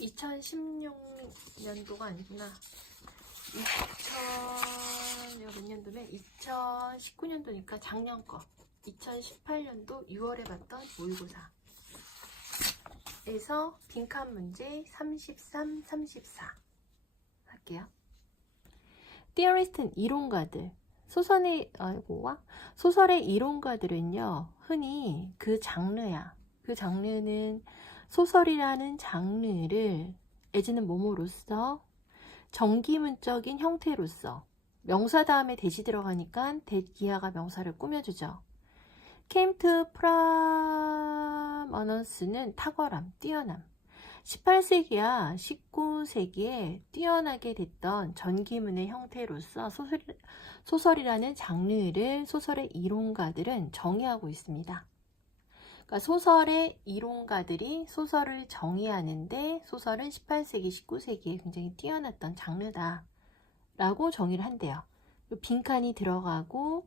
2016년도가 아니구나. 이거 몇 년도면 2019년도니까 작년 거. 2018년도 6월에 봤던 모의고사에서 빈칸 문제 33, 34 할게요. Theorist는 이론가들. 소설의 이론가들은요, 흔히 그 장르야. 그 장르는 소설이라는 장르를 내지는 뭐뭐로서 정기문적인 형태로서 명사 다음에 대시 들어가니까 대기하가 명사를 꾸며주죠. came to prominence는 탁월함, 뛰어남. 18세기야 19세기에 뛰어나게 됐던 전기문의 형태로서 소설이라는 장르를 소설의 이론가들은 정의하고 있습니다. 그러니까 소설의 이론가들이 소설을 정의하는데 소설은 18세기, 19세기에 굉장히 뛰어났던 장르다 라고 정의를 한대요. 빈칸이 들어가고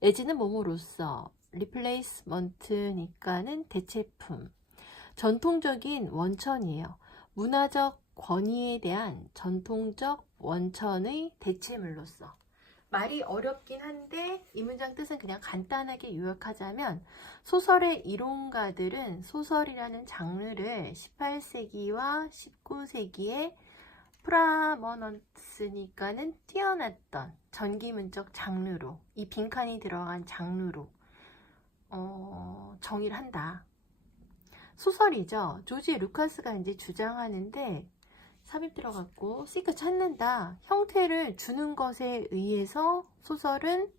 내지는 뭐뭐로서 리플레이스먼트니까는 대체품, 전통적인 원천이에요. 문화적 권위에 대한 전통적 원천의 대체물로서. 말이 어렵긴 한데 이 문장 뜻은 그냥 간단하게 요약하자면 소설의 이론가들은 소설이라는 장르를 18세기와 19세기에 프라머넌스니까는 뛰어났던 전기문적 장르로, 이 빈칸이 들어간 장르로 정의를 한다. 소설이죠. 조지 루카스가 이제 주장하는데 삽입 들어갔고 시크 찾는다. 형태를 주는 것에 의해서 소설은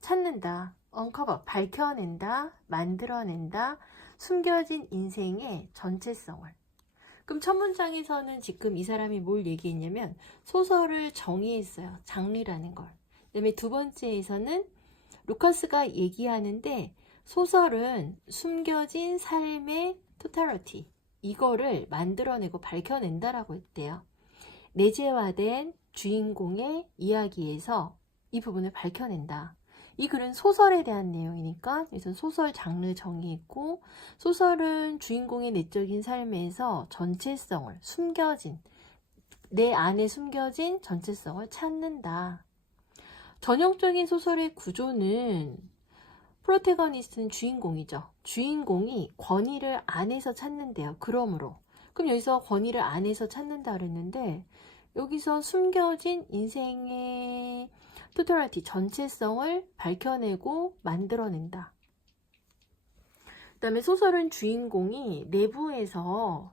찾는다. 언커버 밝혀낸다. 만들어낸다. 숨겨진 인생의 전체성을. 그럼 첫 문장에서는 지금 이 사람이 뭘 얘기했냐면 소설을 정의했어요. 장르라는 걸. 그 다음에 두 번째에서는 루카스가 얘기하는데 소설은 숨겨진 삶의 토탈리티, 이거를 만들어내고 밝혀낸다라고 했대요. 내재화된 주인공의 이야기에서 이 부분을 밝혀낸다. 이 글은 소설에 대한 내용이니까 그래서 소설 장르 정의했고, 소설은 주인공의 내적인 삶에서 전체성을 숨겨진, 내 안에 숨겨진 전체성을 찾는다. 전형적인 소설의 구조는 프로테거니스트는 주인공이죠. 주인공이 권위를 안에서 찾는데요. 그럼 여기서 권위를 안에서 찾는다 그랬는데 여기서 숨겨진 인생의 토탈리티, 전체성을 밝혀내고 만들어낸다. 그 다음에 소설은 주인공이 내부에서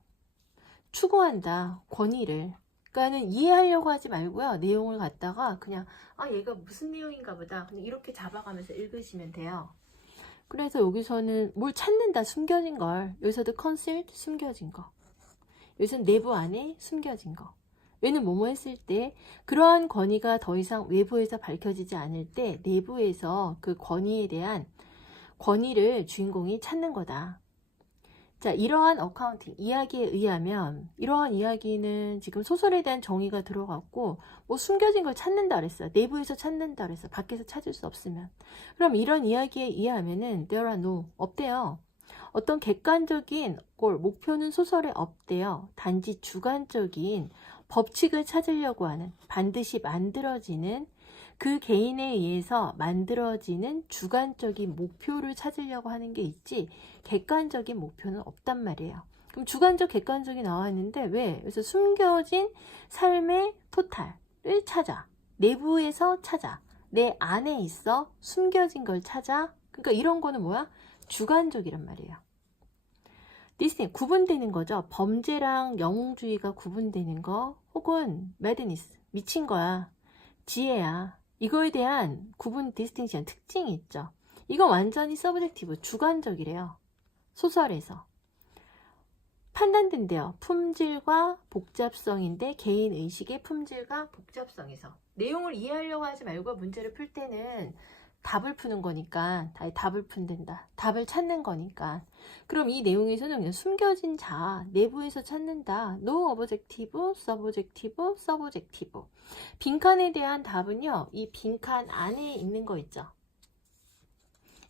추구한다. 권위를. 그러니까는 이해하려고 하지 말고요. 내용을 갖다가 그냥 얘가 무슨 내용인가 보다. 그냥 이렇게 잡아가면서 읽으시면 돼요. 그래서 여기서는 뭘 찾는다. 숨겨진 걸. 여기서도 concealed, 숨겨진 거. 여기서는 내부 안에 숨겨진 거. 왜는 뭐뭐 했을 때 그러한 권위가 더 이상 외부에서 밝혀지지 않을 때 내부에서 그 권위에 대한 권위를 주인공이 찾는 거다. 자, 이러한 어카운팅, 이야기에 의하면 이러한 이야기는 지금 소설에 대한 정의가 들어갔고 뭐 숨겨진 걸 찾는다 그랬어요. 내부에서 찾는다 그랬어요. 밖에서 찾을 수 없으면. 그럼 이런 이야기에 의하면은 there are no, 없대요. 어떤 객관적인 골, 목표는 소설에 없대요. 단지 주관적인 법칙을 찾으려고 하는, 반드시 만들어지는 그 개인에 의해서 만들어지는 주관적인 목표를 찾으려고 하는 게 있지 객관적인 목표는 없단 말이에요. 그럼 주관적, 객관적이 나왔는데 왜? 그래서 숨겨진 삶의 토탈을 찾아. 내부에서 찾아. 내 안에 있어. 숨겨진 걸 찾아. 그러니까 이런 거는 뭐야? 주관적이란 말이에요. 디스팅, 구분되는 거죠. 범죄랑 영웅주의가 구분되는 거, 혹은 매드니스, 미친 거야. 지혜야. 이거에 대한 구분, 디스팅션, 특징이 있죠. 이건 완전히 서브젝티브, 주관적이래요. 소설에서. 판단된대요. 품질과 복잡성인데 개인의식의 품질과 복잡성에서. 내용을 이해하려고 하지 말고 문제를 풀 때는 답을 푸는 거니까, 답을 푼댄다. 답을 찾는 거니까. 그럼 이 내용에서는 그냥 숨겨진 자, 내부에서 찾는다. No objective, subjective, subjective. 빈칸에 대한 답은요, 이 빈칸 안에 있는 거 있죠.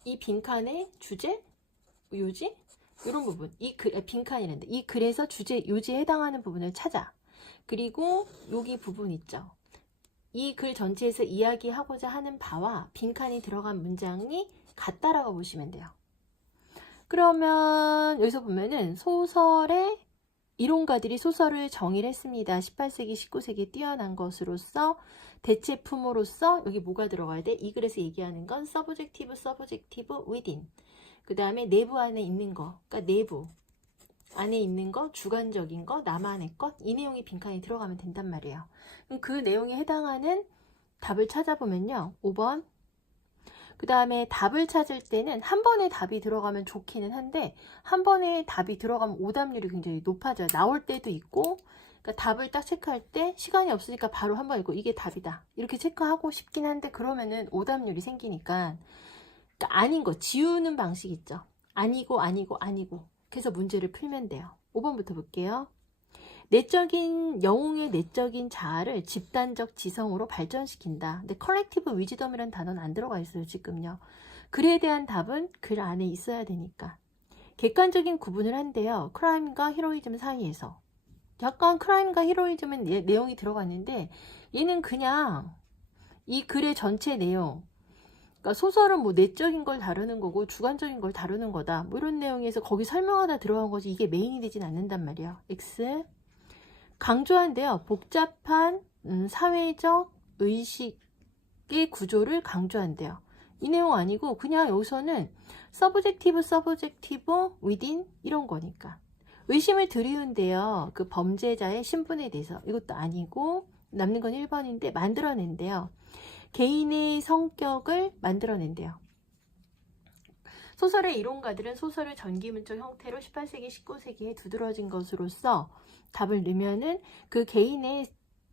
이 빈칸의 주제, 요지, 이런 부분, 이 빈칸이란데 이 글에서 주제 요지에 해당하는 부분을 찾아. 그리고 여기 부분 있죠. 이 글 전체에서 이야기하고자 하는 바와 빈칸이 들어간 문장이 같다라고 보시면 돼요. 그러면 여기서 보면은 소설의 이론가들이 소설을 정의를 했습니다. 18세기, 19세기에 뛰어난 것으로서 대체품으로서 여기 뭐가 들어가야 돼? 이 글에서 얘기하는 건 서브젝티브, within. 그 다음에 내부 안에 있는 거, 그러니까 내부 안에 있는 거, 주관적인 거, 나만의 것, 이 내용이 빈칸에 들어가면 된단 말이에요. 그럼 그 내용에 해당하는 답을 찾아보면요. 5번. 그 다음에 답을 찾을 때는 한 번에 답이 들어가면 좋기는 한데 한 번에 답이 들어가면 오답률이 굉장히 높아져요. 나올 때도 있고, 그러니까 답을 딱 체크할 때 시간이 없으니까 바로 한 번 읽고 이게 답이다 이렇게 체크하고 싶긴 한데 그러면은 오답률이 생기니까, 그러니까 아닌 거 지우는 방식 있죠. 아니고 그래서 문제를 풀면 돼요. 5번부터 볼게요. 영웅의 내적인 자아를 집단적 지성으로 발전시킨다. 근데 컬렉티브 위즈덤이라는 단어는 안 들어가 있어요, 지금요. 글에 대한 답은 글 안에 있어야 되니까. 객관적인 구분을 한대요. 크라임과 히로이즘 사이에서. 약간 크라임과 히로이즘은 내용이 들어갔는데 얘는 그냥 이 글의 전체 내용, 그러니까 소설은 뭐 내적인 걸 다루는 거고 주관적인 걸 다루는 거다. 뭐 이런 내용에서 거기 설명하다 들어간 거지 이게 메인이 되진 않는단 말이에요. X. 강조한대요. 복잡한 사회적 의식의 구조를 강조한대요. 이 내용 아니고 그냥 여기서는 서브젝티브 within 이런 거니까. 의심을 들이운대요. 그 범죄자의 신분에 대해서. 이것도 아니고 남는 건 1번인데 만들어낸대요. 개인의 성격을 만들어낸대요. 소설의 이론가들은 소설을 전기문적 형태로 18세기, 19세기에 두드러진 것으로서 답을 넣으면은 그 개인의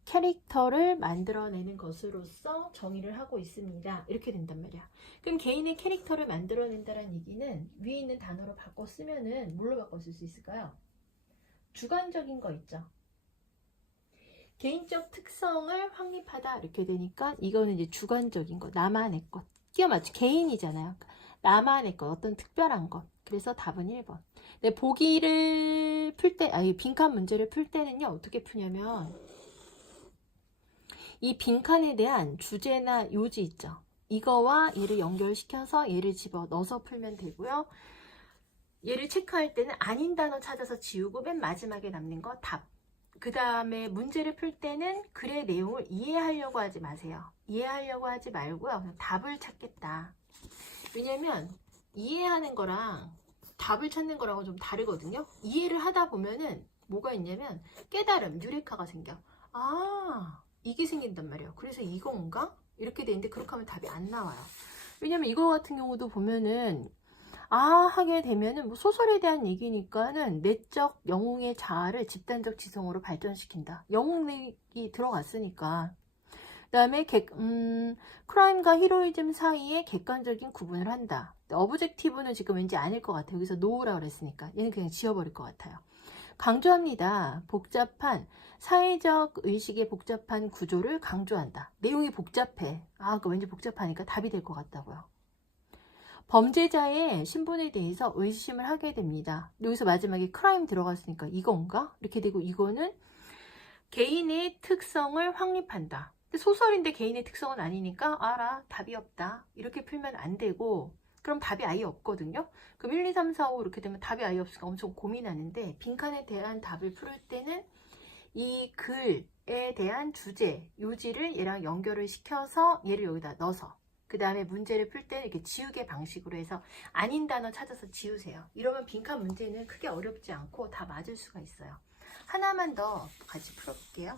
캐릭터를 만들어내는 것으로서 정의를 하고 있습니다. 이렇게 된단 말이야. 그럼 개인의 캐릭터를 만들어낸다는 얘기는 위에 있는 단어로 바꿔 쓰면은 뭘로 바꿔 쓸 수 있을까요? 주관적인 거 있죠. 개인적 특성을 확립하다 이렇게 되니까 이거는 이제 주관적인 거, 나만의 것. 끼워 맞추 개인이잖아요. 나만의 것, 어떤 특별한 것. 그래서 답은 1번. 근데 보기를 풀 때, 빈칸 문제를 풀 때는요, 어떻게 푸냐면, 이 빈칸에 대한 주제나 요지 있죠. 이거와 얘를 연결시켜서 얘를 집어 넣어서 풀면 되고요. 얘를 체크할 때는 아닌 단어 찾아서 지우고 맨 마지막에 남는 거 답. 그 다음에 문제를 풀 때는 글의 내용을 이해하려고 하지 마세요. 이해하려고 하지 말고요. 그냥 답을 찾겠다. 왜냐면 이해하는 거랑 답을 찾는 거랑은 좀 다르거든요. 이해를 하다 보면은 뭐가 있냐면 깨달음, 유레카가 생겨. 아, 이게 생긴단 말이에요. 그래서 이건가? 이렇게 되는데 그렇게 하면 답이 안 나와요. 왜냐면 이거 같은 경우도 보면은 하게 되면은 뭐 소설에 대한 얘기니까는 내적 영웅의 자아를 집단적 지성으로 발전시킨다. 영웅이 들어갔으니까. 그 다음에 크라임과 히로이즘 사이에 객관적인 구분을 한다. 어브젝티브는 지금 왠지 아닐 것 같아요. 여기서 노우라 그랬으니까 얘는 그냥 지워버릴 것 같아요. 강조합니다. 복잡한 사회적 의식의 복잡한 구조를 강조한다. 내용이 복잡해. 그러니까 왠지 복잡하니까 답이 될 것 같다고요. 범죄자의 신분에 대해서 의심을 하게 됩니다. 여기서 마지막에 크라임 들어갔으니까 이건가? 이렇게 되고 이거는 개인의 특성을 확립한다. 소설인데 개인의 특성은 아니니까 알아, 답이 없다. 이렇게 풀면 안 되고 그럼 답이 아예 없거든요. 그럼 1, 2, 3, 4, 5 이렇게 되면 답이 아예 없으니까 엄청 고민하는데 빈칸에 대한 답을 풀 때는 이 글에 대한 주제, 요지를 얘랑 연결을 시켜서 얘를 여기다 넣어서 그 다음에 문제를 풀 때는 이렇게 지우개 방식으로 해서 아닌 단어 찾아서 지우세요. 이러면 빈칸 문제는 크게 어렵지 않고 다 맞을 수가 있어요. 하나만 더 같이 풀어볼게요.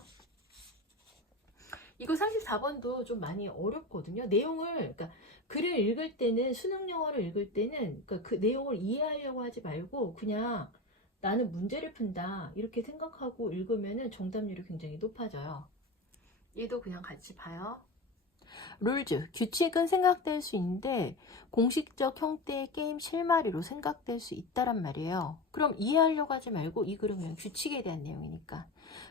이거 34번도 좀 많이 어렵거든요. 내용을, 그러니까 글을 읽을 때는, 수능 영어를 읽을 때는 그러니까 그 내용을 이해하려고 하지 말고 그냥 나는 문제를 푼다 이렇게 생각하고 읽으면 정답률이 굉장히 높아져요. 얘도 그냥 같이 봐요. 룰즈, 규칙은 생각될 수 있는데 공식적 형태의 게임 실마리로 생각될 수 있다란 말이에요. 그럼 이해하려고 하지 말고 이 글은 그냥 규칙에 대한 내용이니까.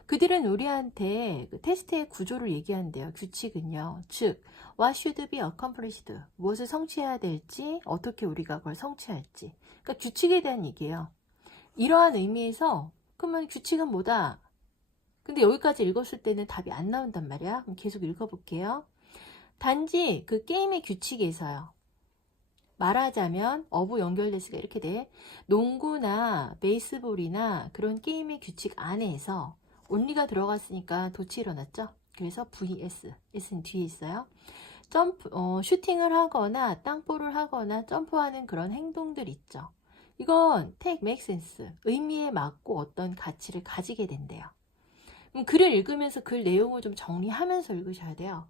그들은 우리한테 그 테스트의 구조를 얘기한대요. 규칙은요. 즉, what should be accomplished, 무엇을 성취해야 될지, 어떻게 우리가 그걸 성취할지. 그러니까 규칙에 대한 얘기예요. 이러한 의미에서 그러면 규칙은 뭐다? 근데 여기까지 읽었을 때는 답이 안 나온단 말이야. 그럼 계속 읽어볼게요. 단지 그 게임의 규칙에서요. 말하자면 어부 연결대수가 이렇게 돼. 농구나 베이스볼이나 그런 게임의 규칙 안에서 only가 들어갔으니까 도치 일어났죠. 그래서 vs, s는 뒤에 있어요. 슈팅을 하거나 땅볼을 하거나 점프하는 그런 행동들 있죠. 이건 take, make sense, 의미에 맞고 어떤 가치를 가지게 된대요. 그럼 글을 읽으면서 글 내용을 좀 정리하면서 읽으셔야 돼요.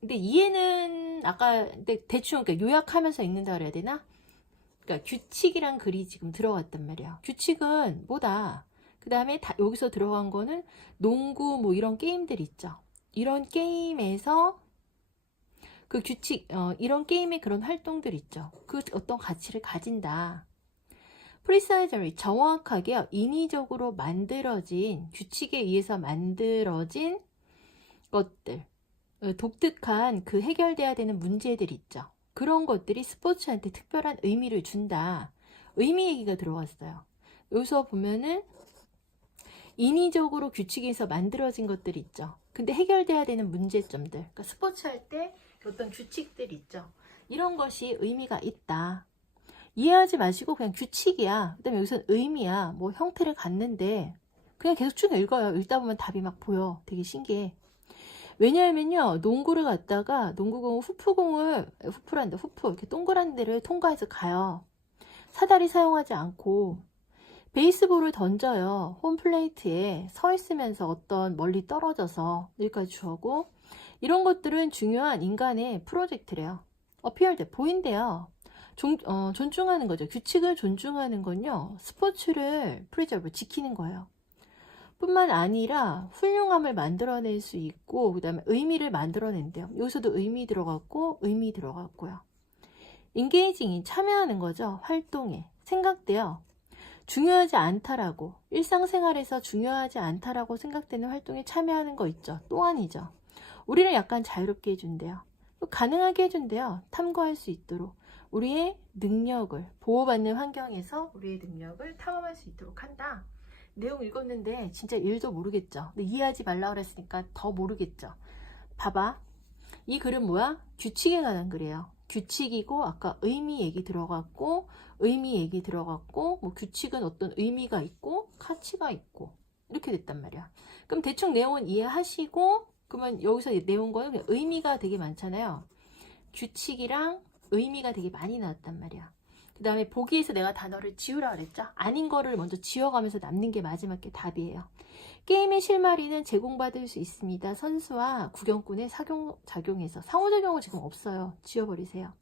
근데 이해는 아까 대충 그러니까 요약하면서 읽는다 그래야 되나? 그러니까 규칙이란 글이 지금 들어갔단 말이야. 규칙은 뭐다? 그 다음에 여기서 들어간 거는 농구 뭐 이런 게임들 있죠. 이런 게임에서 그 규칙, 이런 게임의 그런 활동들 있죠. 그 어떤 가치를 가진다. precisely, 정확하게 인위적으로 만들어진, 규칙에 의해서 만들어진 것들, 독특한 그 해결돼야 되는 문제들 있죠. 그런 것들이 스포츠한테 특별한 의미를 준다. 의미 얘기가 들어왔어요. 여기서 보면은 인위적으로 규칙에서 만들어진 것들이 있죠. 근데 해결돼야 되는 문제점들, 그러니까 스포츠 할 때 어떤 규칙들 있죠. 이런 것이 의미가 있다. 이해하지 마시고 그냥 규칙이야. 그 다음에 여기서는 의미야. 뭐 형태를 갖는데 그냥 계속 쭉 읽어요. 읽다 보면 답이 막 보여. 되게 신기해. 왜냐하면요, 농구를 갔다가 농구공을 후프 이렇게 동그란 데를 통과해서 가요. 사다리 사용하지 않고 베이스볼을 던져요. 홈플레이트에 서 있으면서 어떤 멀리 떨어져서 여기까지 주고 이런 것들은 중요한 인간의 프로젝트래요. 어피얼돼 보인대요. 존중하는 거죠. 규칙을 존중하는 건요, 스포츠를 프리저브 지키는 거예요. 뿐만 아니라 훌륭함을 만들어낼 수 있고 그 다음에 의미를 만들어낸대요. 여기서도 의미 들어갔고 의미 들어갔고요. 인게이징이 참여하는 거죠. 활동에. 생각돼요. 중요하지 않다라고, 일상생활에서 중요하지 않다라고 생각되는 활동에 참여하는 거 있죠. 또한이죠. 우리를 약간 자유롭게 해준대요. 가능하게 해준대요. 탐구할 수 있도록. 우리의 능력을, 보호받는 환경에서 우리의 능력을 탐험할 수 있도록 한다. 내용 읽었는데 진짜 1도 모르겠죠. 근데 이해하지 말라 그랬으니까 더 모르겠죠. 봐봐. 이 글은 뭐야? 규칙에 관한 글이에요. 규칙이고 아까 의미 얘기 들어갔고 의미 얘기 들어갔고 뭐 규칙은 어떤 의미가 있고 가치가 있고 이렇게 됐단 말이야. 그럼 대충 내용은 이해하시고 그러면 여기서 내용 거는 그냥 의미가 되게 많잖아요. 규칙이랑 의미가 되게 많이 나왔단 말이야. 그 다음에 보기에서 내가 단어를 지우라 그랬죠. 아닌 거를 먼저 지워가면서 남는 게 마지막 게 답이에요. 게임의 실마리는 제공받을 수 있습니다. 선수와 구경꾼의 작용에서. 상호작용은 지금 없어요. 지워버리세요.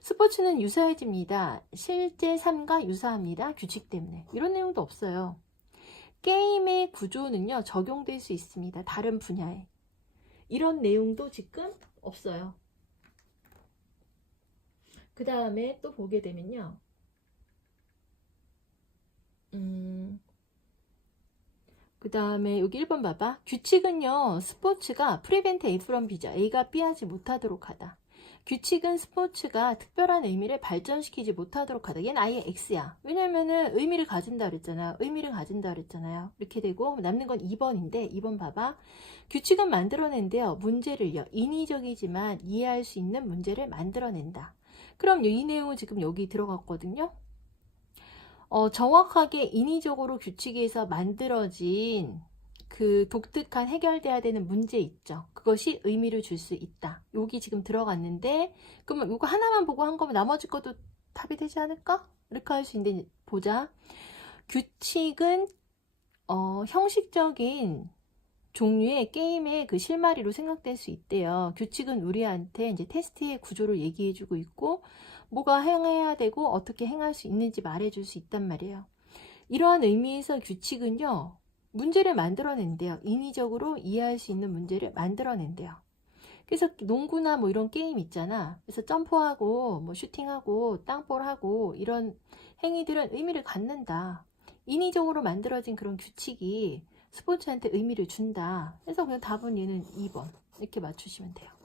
스포츠는 유사해집니다. 실제 삶과 유사합니다. 규칙 때문에. 이런 내용도 없어요. 게임의 구조는요, 적용될 수 있습니다. 다른 분야에. 이런 내용도 지금 없어요. 그 다음에 또 보게 되면요. 그 다음에 여기 1번 봐봐. 규칙은요, 스포츠가 prevent A from B죠. A가 B 하지 못하도록 하다. 규칙은 스포츠가 특별한 의미를 발전시키지 못하도록 하다. 얘는 아예 X야. 왜냐면은 의미를 가진다 그랬잖아. 의미를 가진다 그랬잖아요. 이렇게 되고 남는 건 2번인데 2번 봐봐. 규칙은 만들어낸대요. 문제를요. 인위적이지만 이해할 수 있는 문제를 만들어낸다. 그럼 이 내용은 지금 여기 들어갔거든요. 정확하게 인위적으로 규칙에서 만들어진 그 독특한 해결돼야 되는 문제 있죠. 그것이 의미를 줄 수 있다. 여기 지금 들어갔는데 그러면 이거 하나만 보고 한 거면 나머지 것도 답이 되지 않을까? 이렇게 할 수 있는데 보자. 규칙은 형식적인 종류의 게임의 그 실마리로 생각될 수 있대요. 규칙은 우리한테 이제 테스트의 구조를 얘기해주고 있고 뭐가 행해야 되고 어떻게 행할 수 있는지 말해줄 수 있단 말이에요. 이러한 의미에서 규칙은요, 문제를 만들어낸대요. 인위적으로 이해할 수 있는 문제를 만들어낸대요. 그래서 농구나 뭐 이런 게임 있잖아. 그래서 점프하고 뭐 슈팅하고 땅볼하고 이런 행위들은 의미를 갖는다. 인위적으로 만들어진 그런 규칙이 스포츠한테 의미를 준다. 그래서 그냥 답은 얘는 2번 이렇게 맞추시면 돼요.